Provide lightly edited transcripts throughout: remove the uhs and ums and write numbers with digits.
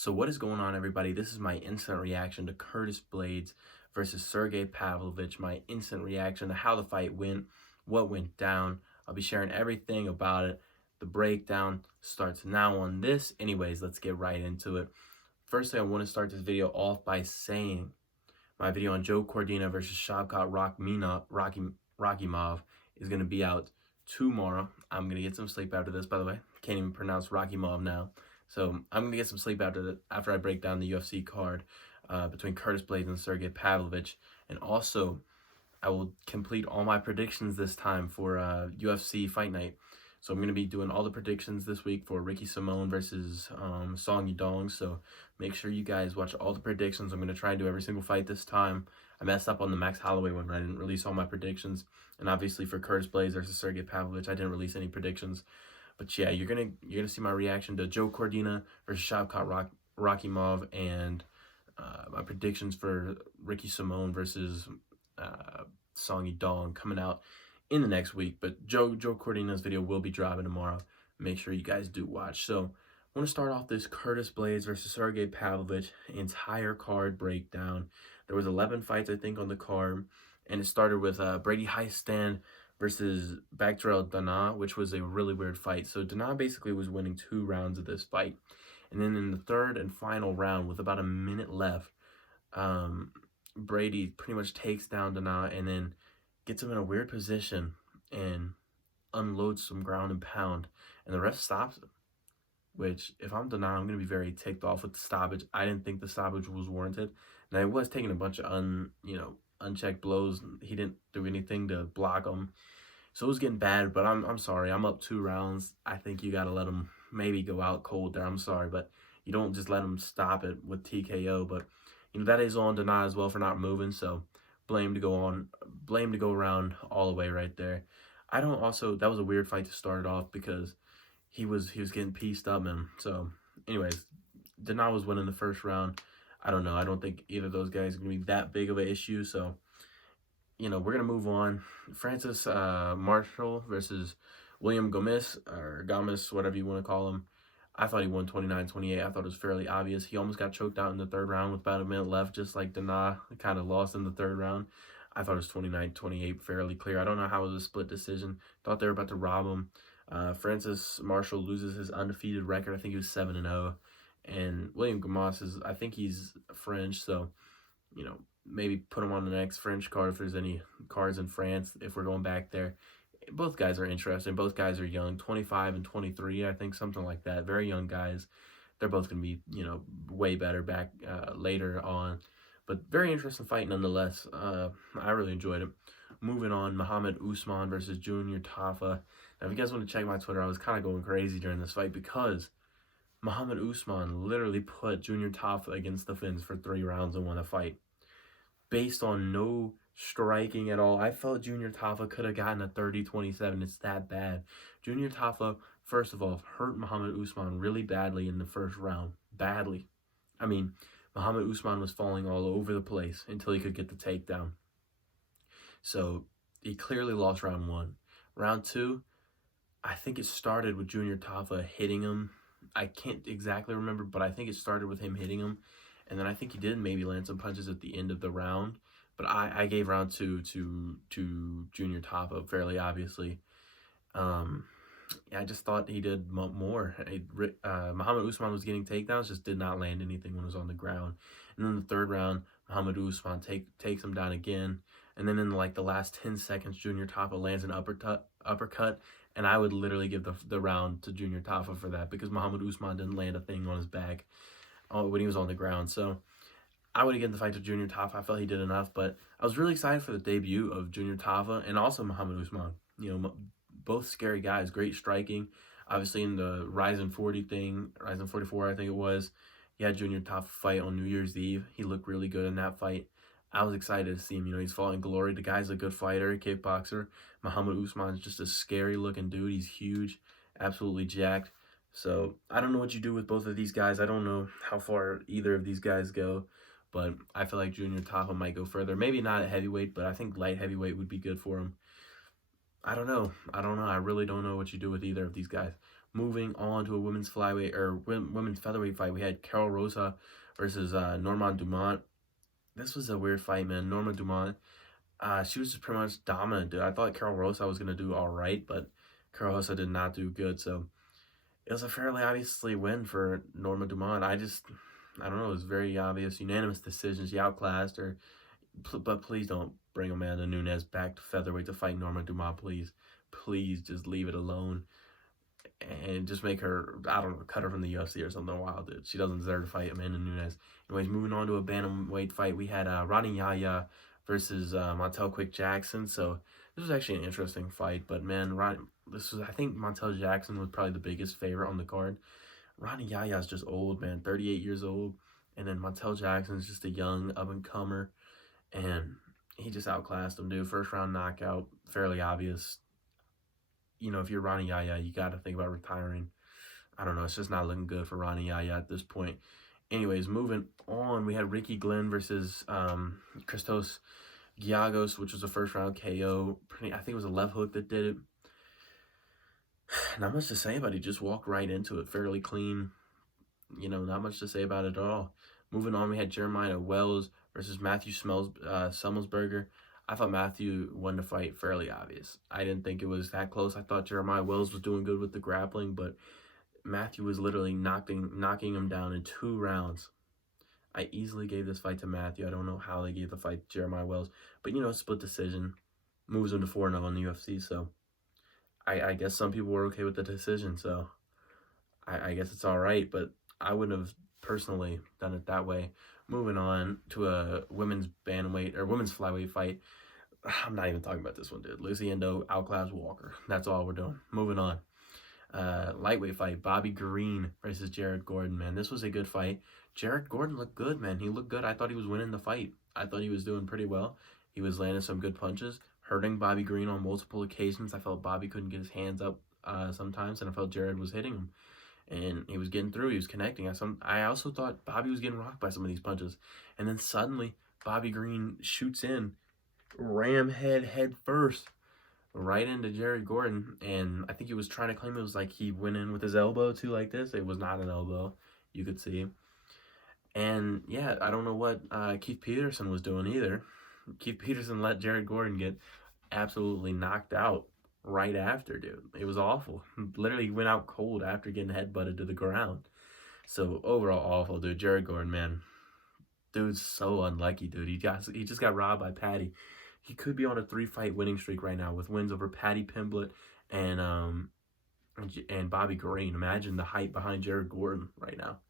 So what is going on, everybody? This is my instant reaction to Curtis Blaydes versus Sergei Pavlovich. My instant reaction to how the fight went, what went down. I'll be sharing everything about it. The breakdown starts now on this. Anyways, let's get right into it. Firstly, I want to start this video off by saying my video on Joe Cordina versus Shavkat Rakimov is going to be out tomorrow. I'm going to get some sleep after this, by the way. Can't even pronounce Rakimov now. So I'm going to get some sleep after I break down the UFC card between Curtis Blaydes and Sergei Pavlovich. And also, I will complete all my predictions this time for UFC Fight Night. So I'm going to be doing all the predictions this week for Ricky Simon versus Song Yudong. So make sure you guys watch all the predictions. I'm going to try and do every single fight this time. I messed up on the Max Holloway one, right? I didn't release all my predictions. And obviously for Curtis Blaydes versus Sergei Pavlovich, I didn't release any predictions. But yeah, you're gonna see my reaction to Joe Cordina versus Shavkat Rakimov and my predictions for Ricky Simon versus Song Yudong coming out in the next week. But Joe Cordina's video will be dropping tomorrow. Make sure you guys do watch. So I want to start off this Curtis Blaydes versus Sergei Pavlovich entire card breakdown. There was 11 fights, I think, on the card, and it started with Brady Hiestand versus Bagtrel Dana, which was a really weird fight. So Dana basically was winning 2 rounds of this fight. And then in the third and final round, with about a minute left, Brady pretty much takes down Dana and then gets him in a weird position and unloads some ground and pound. And the ref stops him, which, if I'm Dana, I'm going to be very ticked off with the stoppage. I didn't think the stoppage was warranted. Now, he was taking a bunch of unchecked blows. He didn't do anything to block them. So it was getting bad, but I'm sorry. I'm up 2 rounds. I think you got to let him maybe go out cold there. I'm sorry, but you don't just let him stop it with TKO. But, that is on Dana as well for not moving. So blame to go around all the way right there. That was a weird fight to start it off because he was getting pieced up, man. So anyways, Dana was winning the first round. I don't know. I don't think either of those guys are going to be that big of an issue. So, we're going to move on. Francis Marshall versus William Gomis, or Gomis, whatever you want to call him. I thought he won 29-28. I thought it was fairly obvious. He almost got choked out in the third round with about a minute left, just like Dana kind of lost in the third round. I thought it was 29-28, fairly clear. I don't know how it was a split decision. Thought they were about to rob him. Francis Marshall loses his undefeated record. I think he was 7-0. And William Gomis I think he's French, so, maybe put him on the next French card if there's any cards in France, if we're going back there. Both guys are interesting. Both guys are young, 25 and 23, I think, something like that. Very young guys. They're both going to be, way better back later on. But very interesting fight nonetheless. I really enjoyed it. Moving on, Muhammad Usman versus Junior Tafa. Now, if you guys want to check my Twitter, I was kind of going crazy during this fight because Muhammad Usman literally put Junior Tafa against the fence for 3 rounds and won the fight. Based on no striking at all. I felt Junior Tafa could have gotten a 30-27. It's that bad. Junior Tafa, first of all, hurt Muhammad Usman really badly in the first round. Badly. I mean, Muhammad Usman was falling all over the place until he could get the takedown. So he clearly lost round 1. Round 2, I think it started with Junior Tafa hitting him. I can't exactly remember, but I think it started with him hitting him. And then I think he did maybe land some punches at the end of the round. But I gave round 2 to Junior Tafa, fairly obviously. I just thought he did more. Muhammad Usman was getting takedowns, just did not land anything when he was on the ground. And then the third round, Muhammad Usman takes him down again. And then in the last 10 seconds, Junior Tafa lands an uppercut. And I would literally give the round to Junior Tafa for that because Muhammad Usman didn't land a thing on his back when he was on the ground. So I would have given the fight to Junior Tafa. I felt he did enough, but I was really excited for the debut of Junior Tafa and also Muhammad Usman. Both scary guys, great striking. Obviously in the Ryzen 44, I think it was, he had Junior Tafa fight on New Year's Eve. He looked really good in that fight. I was excited to see him. He's following glory. The guy's a good fighter, kickboxer. Muhammad Usman is just a scary-looking dude. He's huge, absolutely jacked. So I don't know what you do with both of these guys. I don't know how far either of these guys go. But I feel like Junior Tafa might go further. Maybe not at heavyweight, but I think light heavyweight would be good for him. I don't know. I really don't know what you do with either of these guys. Moving on to a women's flyweight or women's featherweight fight, we had Carol Rosa versus Normand Dumont. This was a weird fight, man. Norma Dumont, she was just pretty much dominant, dude. I thought Carol Rosa was gonna do all right, but Carol Rosa did not do good. So it was a fairly obviously win for Norma Dumont. I don't know. It was very obvious, unanimous decision. She outclassed her. But please don't bring Amanda Nunes back to featherweight to fight Norma Dumont, please. Please just leave it alone and just make her, I don't know, cut her from the UFC or something wild, dude. She doesn't deserve to fight Amanda Nunes. Anyways, moving on to a bantamweight fight, we had Rani Yahya versus Montel Quick Jackson. So this was actually an interesting fight, but man, I think Montel Jackson was probably the biggest favorite on the card. Rani Yahya is just old, man, 38 years old, and then Montel Jackson is just a young up-and-comer, and he just outclassed him, dude. First round knockout, fairly obvious. You know, if you're Rani Yahya, you got to think about retiring. I don't know. It's just not looking good for Rani Yahya at this point. Anyways, moving on, we had Ricky Glenn versus Christos Giagos, which was a first round KO. I think it was a left hook that did it. Not much to say about it. He just walked right into it, fairly clean. You know, not much to say about it at all. Moving on, we had Jeremiah Wells versus Matthew Semmelsberger. I thought Matthew won the fight, fairly obvious. I didn't think it was that close. I thought Jeremiah Wells was doing good with the grappling, but Matthew was literally knocking him down in 2 rounds. I easily gave this fight to Matthew. I don't know how they gave the fight to Jeremiah Wells, but you know, split decision. Moves him to 4-0 in the UFC, so I guess some people were okay with the decision, so I guess it's all right, but I wouldn't have personally done it that way. Moving on to a women's bantamweight or women's flyweight fight. I'm not even talking about this one, dude. Lucy Endo outclassed Walker. That's all we're doing. Moving on. Lightweight fight. Bobby Green versus Jared Gordon, man. This was a good fight. Jared Gordon looked good, man. He looked good. I thought he was winning the fight. I thought he was doing pretty well. He was landing some good punches, hurting Bobby Green on multiple occasions. I felt Bobby couldn't get his hands up sometimes, and I felt Jared was hitting him. And he was getting through. He was connecting. I also thought Bobby was getting rocked by some of these punches. And then suddenly, Bobby Green shoots in, ram head first, right into Jared Gordon. And I think he was trying to claim it was like he went in with his elbow too, like this. It was not an elbow, you could see. And yeah, I don't know what Keith Peterson was doing either. Keith Peterson let Jared Gordon get absolutely knocked out right after, dude. It was awful. Literally went out cold after getting headbutted to the ground. So overall awful, dude. Jared Gordon, man, dude's so unlucky, dude. He just got robbed by Patty. He could be on a 3-fight winning streak right now with wins over Patty Pimblett and Bobby Green. Imagine the hype behind Jared Gordon right now.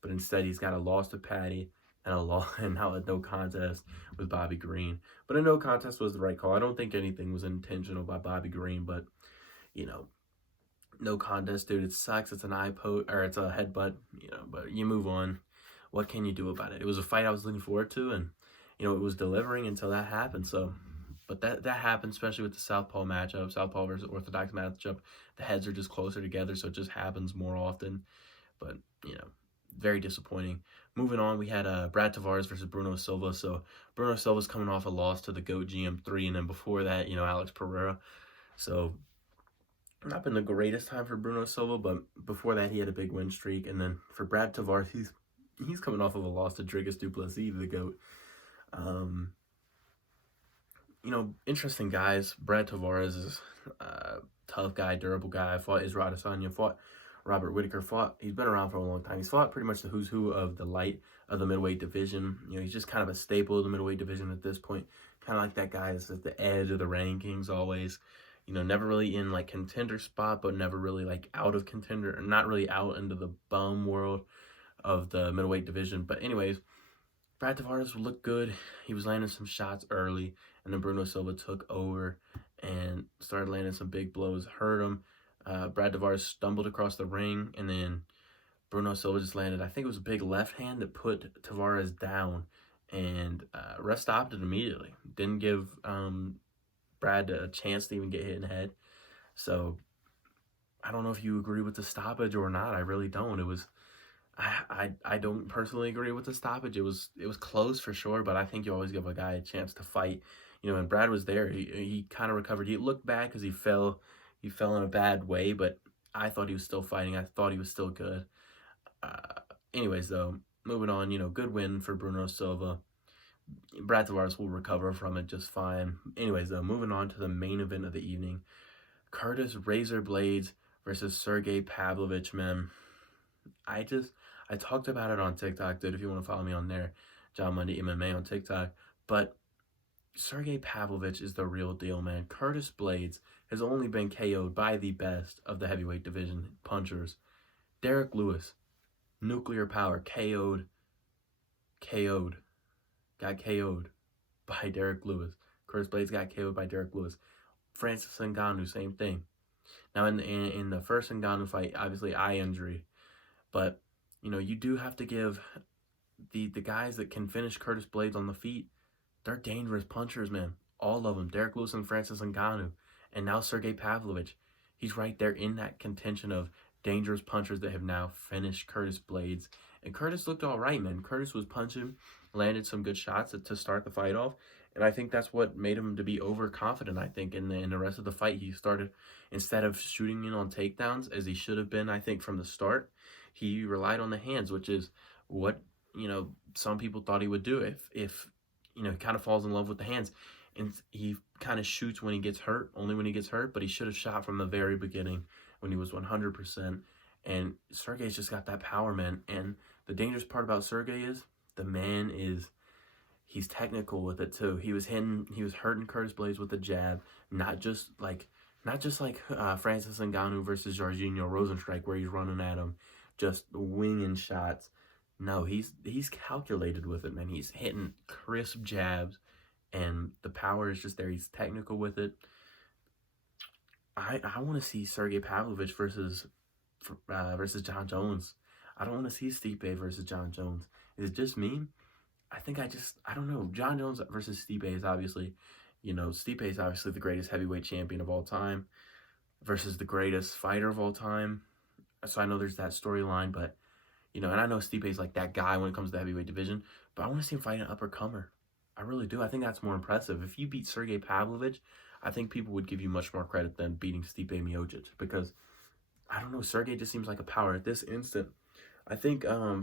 But instead, he's got a loss to Patty and now a no contest with Bobby Green. But a no contest was the right call. I don't think anything was intentional by Bobby Green, but you know, no contest, dude. It sucks. It's an it's a headbutt, you know, but you move on. What can you do about it? It was a fight I was looking forward to, and you know, it was delivering until that happened. So, but that happened, especially with the Southpaw matchup, Southpaw versus Orthodox matchup. The heads are just closer together, so it just happens more often. But you know, very disappointing. Moving on, we had Brad Tavares versus Bruno Silva. So Bruno Silva's coming off a loss to the GOAT GM3, and then before that, you know, Alex Pereira. So not been the greatest time for Bruno Silva, but before that, he had a big win streak. And then for Brad Tavares, he's coming off of a loss to Dricus du Plessis, the GOAT. You know, interesting guys. Brad Tavares is a tough guy, durable guy. Fought Israel Adesanya, fought Robert Whittaker, he's been around for a long time. He's fought pretty much the who's who of the middleweight division. You know, he's just kind of a staple of the middleweight division at this point. Kind of like that guy that's at the edge of the rankings always. You know, never really in like contender spot, but never really like out of contender, or not really out into the bum world of the middleweight division. But anyways, Brad Tavares looked good. He was landing some shots early, and then Bruno Silva took over and started landing some big blows, hurt him. Brad Tavares stumbled across the ring, and then Bruno Silva just landed, I think it was a big left hand that put Tavares down, and ref stopped it immediately. Didn't give Brad a chance to even get hit in the head. So I don't know if you agree with the stoppage or not. I really don't. It was I don't personally agree with the stoppage. It was close for sure, but I think you always give a guy a chance to fight. You know, and Brad was there. He kind of recovered. He looked bad because he fell in a bad way, but I thought he was still fighting. I thought he was still good. Uh, Anyways, though, moving on, good win for Bruno Silva. Brad Tavares will recover from it just fine. Anyways, though, moving on to the main event of the evening. Curtis Razor Blaydes versus Sergei Pavlovich, man. I talked about it on TikTok, dude, if you want to follow me on there. John Monday MMA on TikTok. But Sergei Pavlovich is the real deal, man. Curtis Blaydes has only been KO'd by the best of the heavyweight division punchers. Derek Lewis, nuclear power, got KO'd by Derek Lewis. Curtis Blaydes got KO'd by Derek Lewis. Francis Ngannou, same thing. Now, in the first Ngannou fight, obviously eye injury, but you do have to give the guys that can finish Curtis Blaydes on the feet. They're dangerous punchers, man. All of them. Derek Lewis and Francis Ngannou, and now Sergei Pavlovich. He's right there in that contention of dangerous punchers that have now finished Curtis Blaydes. And Curtis looked all right, man. Curtis was punching, landed some good shots to start the fight off. And I think that's what made him to be overconfident, I think, in the rest of the fight. He started, instead of shooting in on takedowns, as he should have been, I think, from the start, he relied on the hands, which is what, some people thought he would do if he kind of falls in love with the hands. And he kind of shoots when he gets hurt, only when he gets hurt, but he should have shot from the very beginning when he was 100%. And Sergei's just got that power, man. And the dangerous part about Sergei is the man he's technical with it too. He was hurting Curtis Blaydes with the jab, not just like Francis Ngannou versus Jorginho Rosenstrike, where he's running at him, just winging shots. No, he's calculated with it, man. He's hitting crisp jabs, and the power is just there. He's technical with it. I want to see Sergei Pavlovich versus Jon Jones. I don't want to see Stipe versus Jon Jones. Is it just me? I don't know. Jon Jones versus Stipe is obviously, Stipe is obviously the greatest heavyweight champion of all time versus the greatest fighter of all time. So I know there's that storyline, but, and I know Stipe is like that guy when it comes to the heavyweight division, but I want to see him fight an upper-comer. I really do. I think that's more impressive. If you beat Sergei Pavlovich, I think people would give you much more credit than beating Stipe Miocic, because, I don't know, Sergei just seems like a power at this instant. I think, I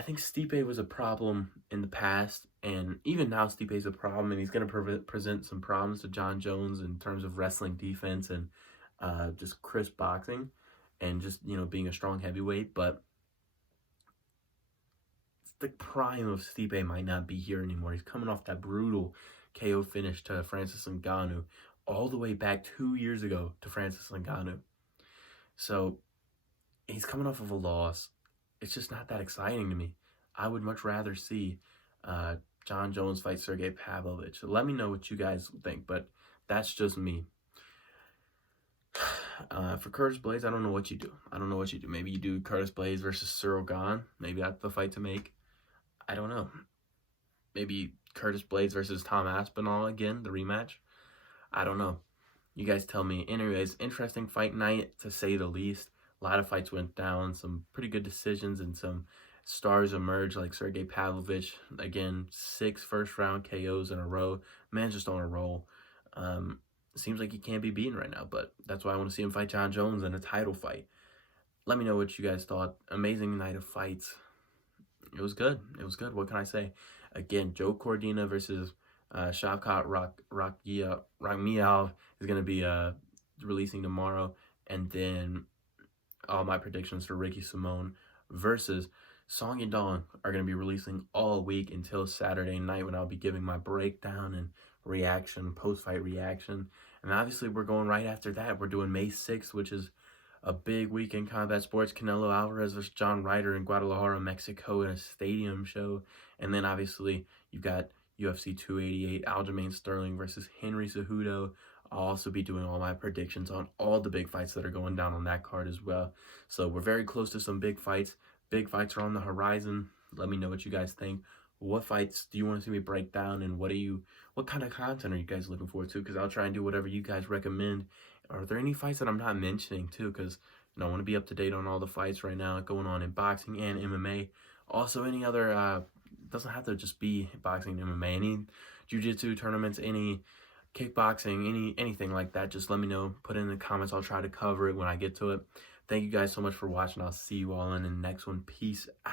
think Stipe was a problem in the past, and even now Stipe's a problem, and he's going to present some problems to Jon Jones in terms of wrestling defense and just crisp boxing and just, being a strong heavyweight. But the prime of Stipe might not be here anymore. He's coming off that brutal KO finish to Francis Ngannou all the way back 2 years ago to Francis Ngannou. So he's coming off of a loss. It's just not that exciting to me. I would much rather see Jon Jones fight Sergei Pavlovich. So let me know what you guys think, but that's just me. For Curtis Blaydes, I don't know what you do. Maybe you do Curtis Blaydes versus Cyril Gane. Maybe that's the fight to make. I don't know. Maybe Curtis Blaydes versus Tom Aspinall again, the rematch. I don't know. You guys tell me. Anyways, interesting fight night, to say the least. A lot of fights went down, some pretty good decisions, and some stars emerged, like Sergei Pavlovich. Again, 6 first-round KOs in a row. Man's just on a roll. Seems like he can't be beaten right now, but that's why I want to see him fight Jon Jones in a title fight. Let me know what you guys thought. Amazing night of fights. It was good. What can I say? Again, Joe Cordina versus Shavkat Rakhmonov is going to be releasing tomorrow. And then all my predictions for Ricky Simon versus Song Yadong are going to be releasing all week until Saturday night, when I'll be giving my breakdown and reaction, post-fight reaction. And obviously we're going right after that. We're doing May 6th, which is a big week in combat sports. Canelo Alvarez versus John Ryder in Guadalajara, Mexico, in a stadium show. And then obviously you've got UFC 288, Aljamain Sterling versus Henry Cejudo. I'll also be doing all my predictions on all the big fights that are going down on that card as well. So we're very close to some big fights. Big fights are on the horizon. Let me know what you guys think. What fights do you want to see me break down, and what kind of content are you guys looking forward to? Because I'll try and do whatever you guys recommend. Are there any fights that I'm not mentioning too? Because I want to be up to date on all the fights right now going on in boxing and MMA. Also, any other doesn't have to just be boxing and MMA. Any jiu-jitsu tournaments, any kickboxing, anything like that, just let me know. Put it in the comments. I'll try to cover it when I get to it. Thank you guys so much for watching. I'll see you all in the next one. Peace out.